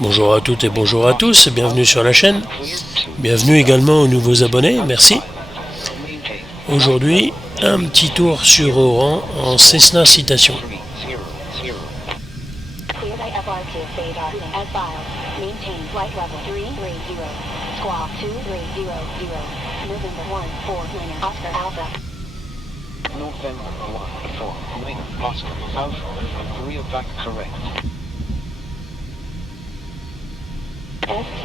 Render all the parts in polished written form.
Bonjour à toutes et bonjour à tous, bienvenue sur la chaîne. Bienvenue également aux nouveaux abonnés, merci. Aujourd'hui, un petit tour sur Oran en Cessna Citation. November 149 Oscar Alpha, Korea back correct.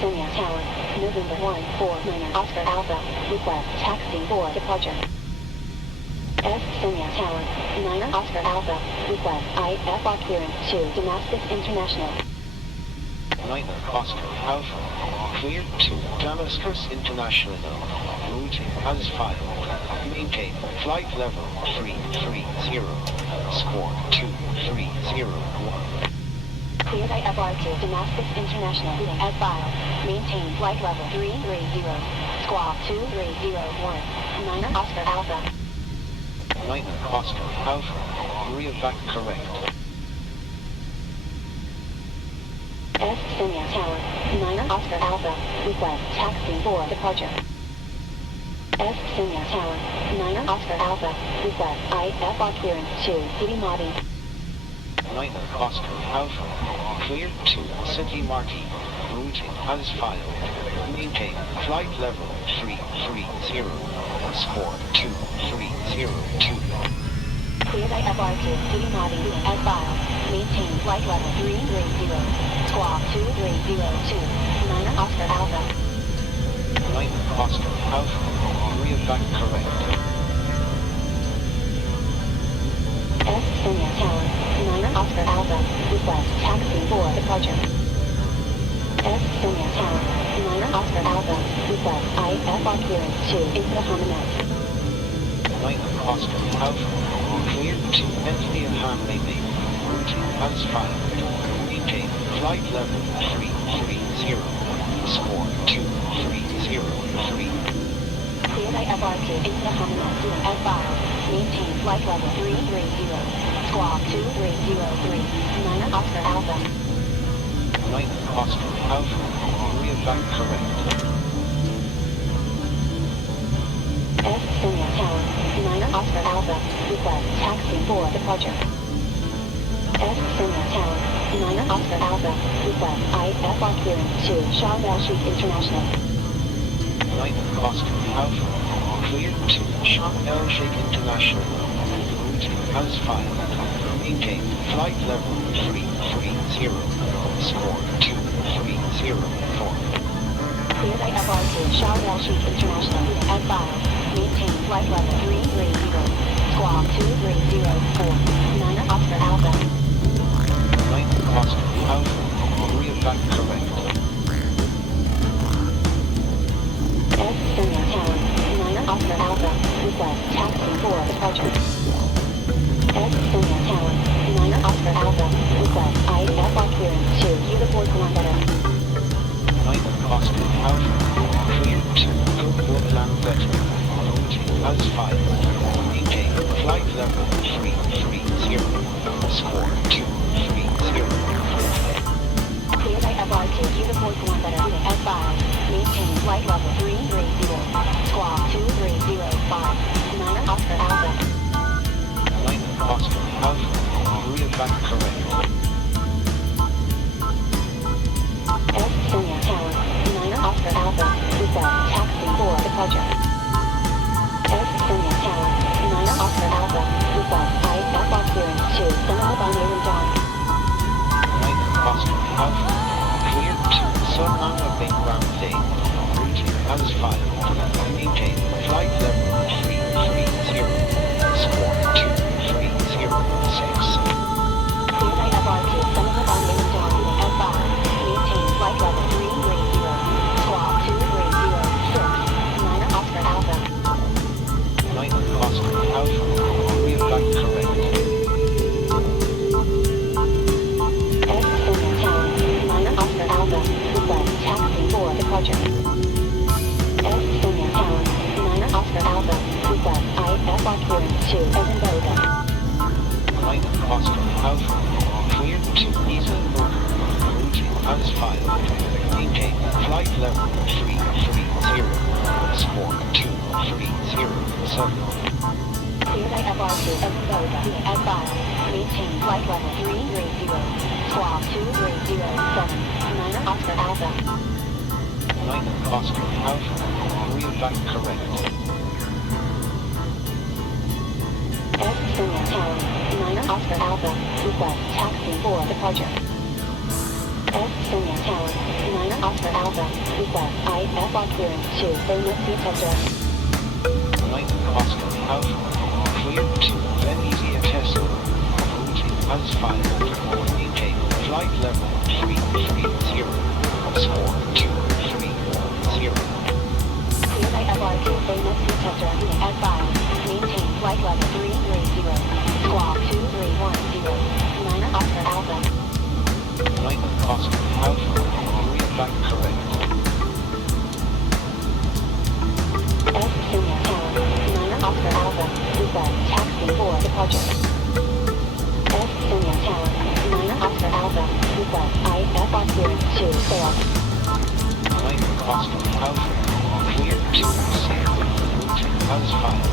Sonia Tower, November 149 Oscar Alpha, request taxi for departure. Sonia Tower, 9 Oscar Alpha, request IFR clearance to Damascus International. 9 Oscar Alpha, cleared to Damascus International. Routing as filed. Maintain flight level 330. Score 2301. Cleared IFR to Damascus International. As filed. Maintain flight level 330. Squawk 2301. 9 Oscar Alpha. 9 Oscar Alpha. Korea back correct. Sonia Tower, 9 Oscar Alpha, request taxi for departure. Sonia Tower, 9 Oscar Alpha, request IFR clearance to City Marty. 9 Oscar Alpha, cleared to City Marty. Routing as filed. Maintain flight level 330. Score 2302. Cleared IFR to City Marty as filed. Maintain flight level 330. Squawk 2302. 9 Oscar Alpha. 9 Oscar Alpha. Korea back correct. Sonia Tower, 9 Oscar Alpha, request taxi for departure. Sonia Tower, 9 Oscar Alpha, request IFR clearance to Isfahanabad. 9 Oscar Alpha, cleared to Anthony Hamley. Routing as filed. Maintain flight level 330. Score 2303. Cleared IFR to Isfahanabad as filed. Maintain flight level 330. Squawk 2303. 9 Oscar Alpha. 9 Oscar Alpha. Korea back correct. Sonia Tower, 9 Oscar Alpha, request taxi for departure. Sonia Tower, 9 Oscar Alpha, request IFR clearance to Sharm El Sheikh International. 9 Oscar Alpha, cleared to Sharm El Sheikh International. Routing as filed. Maintain flight level 330. Score 2304. Cleared IFR to Sharm El Sheikh International as filed. Maintain flight level 330. Squawk 2304. 9 Oscar Alpha. 9 Oscar Alpha. Korea back correct. Sonia Tower, 9 Oscar Alpha, request taxi for departure. Sonia Tower, 9 Oscar Alpha, request IFR clearance to Unifor Columbia. 9 Oscar Alpha. Cleared to Cookwoodland Veteran. Routing as filed. Maintain flight level 330. Score 2304. Cleared IFR to Unifor Columbia as filed. Maintain flight level 330. Squawk 2305. 9 Oscar Alpha. 9 Oscar Alpha. Korea back correct. Sonia Tower, 9 Oscar Alpha, request taxi for departure. Sonia Tower, 9 Oscar Alpha, request IFR clearance to Senegal by Nayland John. 9 Oscar Alpha. Cleared to Sonama Bay Ramsey. Routing as filed. Maintain flight level 330. Score 2306. Cleared IFR to Senegal by Nayland John as filed. Maintain flight level 330. Squawk 2306. 9 Oscar Alpha. 9 Oscar Alpha. Korea back correct. Alpha. Clear to Isa Local. Routing as filed. Maintain flight level 330. Score 2307. Cleared IFR2 of Boga at 5. Maintain flight level 330. Squawk 2307. 9 Oscar Alpha. 9 Oscar Alpha. Real back correct. S. Sonia Tower. 9 Oscar Alpha. Request taxi for departure. S. Sonia Tower. 9 Oscar Alpha. Request IFR clearance to thermal seat tester. 9 Oscar Alpha. Clear to Venezia Tesla. Routing as filed. Maintain flight level 330. Score 2310. Cleared IFR2 thermal seat tester at 5. Maintain flight level 330. Squawk 2310. 9 Oscar Alpha. 9 Oscar Alpha. Real back correct. S. Sonia Tower. 9 Oscar Alpha. Request taxi for departure. S. Sonia Tower. 9 Oscar Alpha. Request IFR clearance to sail. 9 Oscar Alpha. Clear to sail. Routing as filed.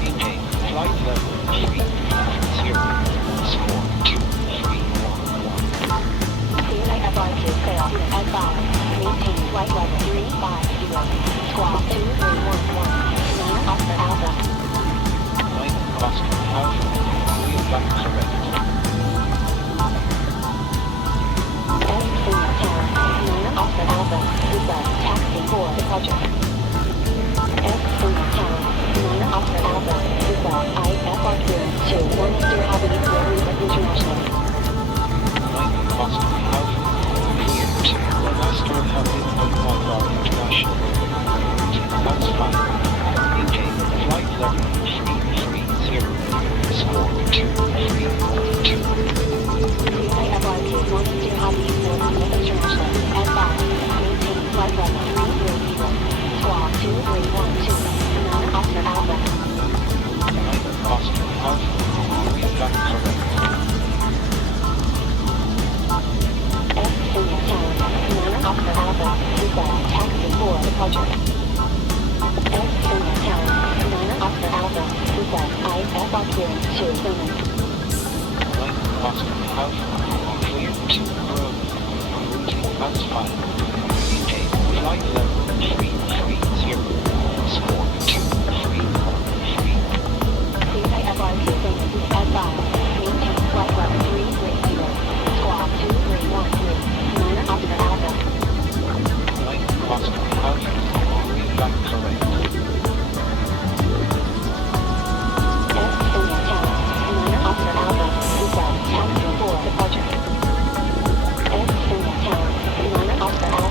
Maintain flight level 330. Score 2311. Cleared IFR2 sail at 5. Maintain flight level 350. Squawk 2311. 9 Oscar Alpha. 9 Oscar Alpha. Real back correct. S. Sonia Tower. 9 Oscar Alpha. Request taxi for departure. S. Sonia Tower. 9 Oscar Alpha. Request IFR clearance to Warminster Avenue Florida International. 9 Oscar Alpha. Clear to Lancaster Avenue Florida International. Routing as filed. Maintain flight level 330. Score 2312. Cleared IFR2 Warminster Avenue Florida International at 5. Maintain flight level 330. Squawk 2312. 9 Oscar Alpha. 9 Oscar Alpha. Real back correct. S. Sonia Tower. 9 Oscar Alpha. Request taxi for departure. S. Sonia Tower. 9 Oscar Alpha. Request IFR clearance to Sherman. 9 Oscar Alpha. Clear to Grove. Routing as filed. Maintain flight level 330. Score 2313. Cleared IFR2 Sherman at 5. Maintain flight level 330. Squawk 2313. 9 Oscar Alpha. 9 Oscar Alpha. Real back correct. S. Sonia Tower. 9 Oscar Alpha. Request taxi for departure. S. Sonia Tower. 9 Oscar Alpha.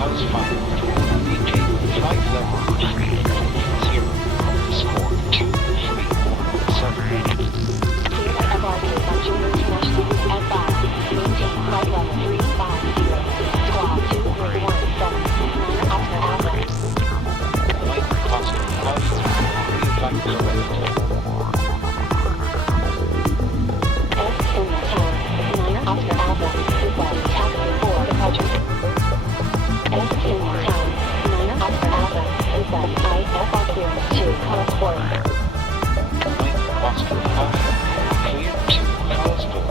as filed. Maintain flight level 330. Score 2317. Clear by FRT from Junior International at 5. Maintain flight level 350. Squawk 2317. Niner Oscar Alpha. Niner Oscar Alpha. Reaffirm correct. S. Senior Tower. Niner Oscar Alpha. Request taxi for departure. S. Senior Tower. Niner Oscar Alpha. Request IFR clearance to Carlsbad. Niner Oscar Alpha. Clear to Carlsbad.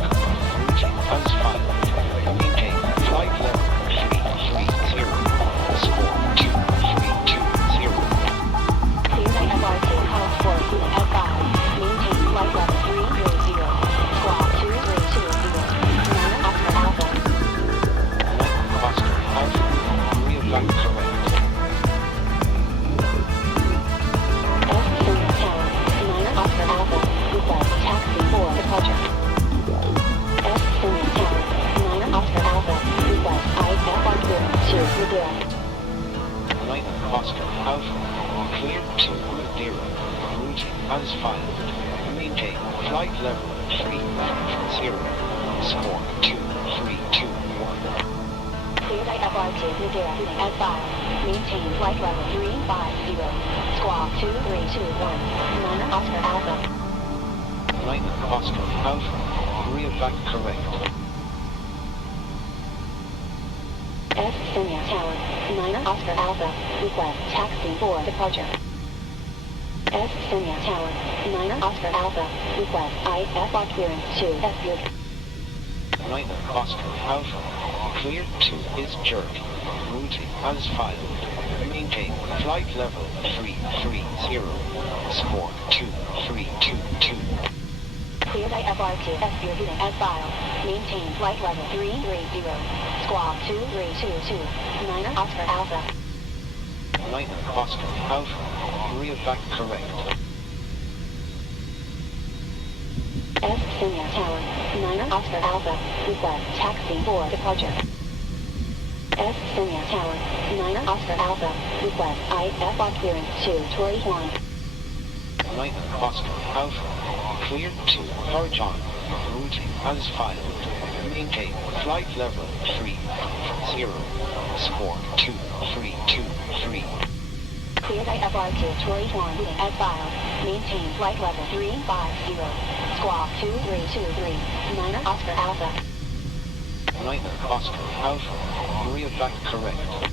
Routing as filed. Maintain flight level 330. Score 2320. Clear by FRT Carlsbad at 5. Maintain flight level 330. Squawk 2320. Niner Oscar Alpha. Niner Oscar Alpha. Reaffirm correct. S. Senior Tower. Niner Oscar Alpha. Request taxi for departure. S. Senior Tower. Niner Oscar Alpha. Request IFR clearance to Madeira. Niner Oscar Alpha. Clear to Madeira. Routing as filed. Maintain flight level 330. Score 2321. Clear by FRT Madeira at 5. Maintain flight level 350. Squawk 2321. Niner Oscar Alpha. Niner Oscar Alpha. Reaffirm correct. S. Senior Tower. Niner Oscar Alpha. Request taxi for departure. S. Senior Tower. Niner Oscar Alpha. Request IFR clearance to Esbjerg. Niner Oscar Alpha. Clear to is jerky. Routing as filed. Maintain flight level 330. Score 2322. Clear by FRT Esbjerg at 5. Maintain flight level 330. Squawk 2322. Niner Oscar Alpha. Niner Oscar Alpha. Reaffirm correct. S. Senior Tower. Niner Oscar Alpha. Request taxi for departure. S. Senior Tower. Niner Oscar Alpha. Request IFR clearance to Torrey Juan. Niner Oscar Alpha. Clear to Harjan. Routing as filed. Maintain flight level 330. Score 2323. Clear by FRT Torrey Juan at 5. Maintain flight level 350. Squawk 2323. Niner Oscar Alpha. Niner Oscar Alpha. Reaffirm correct.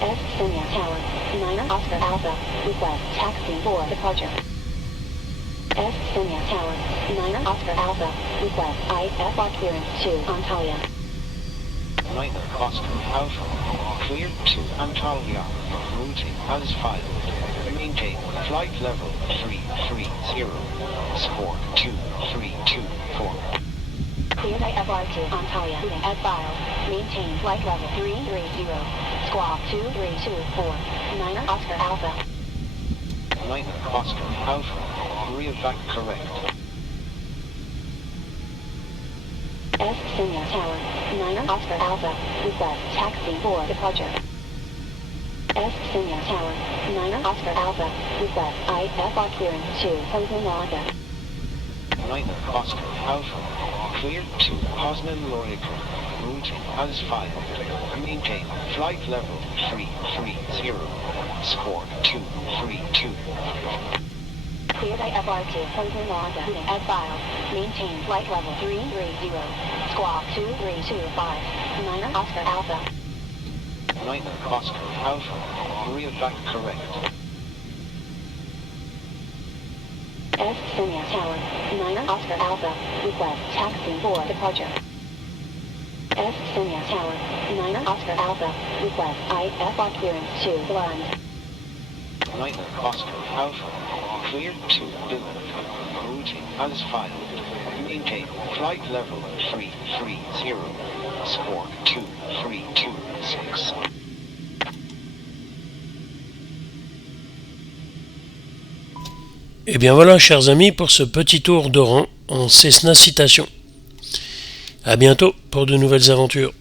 S. Senior Tower. Niner Oscar Alpha. Request taxi for departure. S. Senior Tower. Niner Oscar Alpha. Request IFR clearance to Antalya. Niner Oscar Alpha. Clear to Antalya. Routing as filed. Maintain flight level 330. Score 2324. Clear by FRT Antalya at 5. Maintain flight level 330. Squawk 2324. Niner Oscar Alpha. Niner Oscar Alpha. Reaffirm correct. S. Senior Tower. Niner Oscar Alpha. Request taxi for departure. S. Senior Tower. Niner Oscar Alpha. Request IFR clearance to Poznan Lodge. Niner Oscar Alpha. Clear to Poznan Lorica. Routing as filed. Maintain flight level 330. Score 2322. Clear by FRT Poznan Lodge at 5. Maintain flight level 330. Squawk 2325. Niner Oscar Alpha. Niner Oscar Alpha. Reaffirm correct. S. Senior Tower. Niner Oscar Alpha. Request taxi for departure. S. Senior Tower. Niner Oscar Alpha. Request IFR clearance to Lund. Niner Oscar Alpha. Clear to Billund. Routing as filed. Maintain flight level 330. Score 2326. Et bien voilà, chers amis, pour ce petit tour d'Oran en Cessna Citation. À bientôt pour de nouvelles aventures.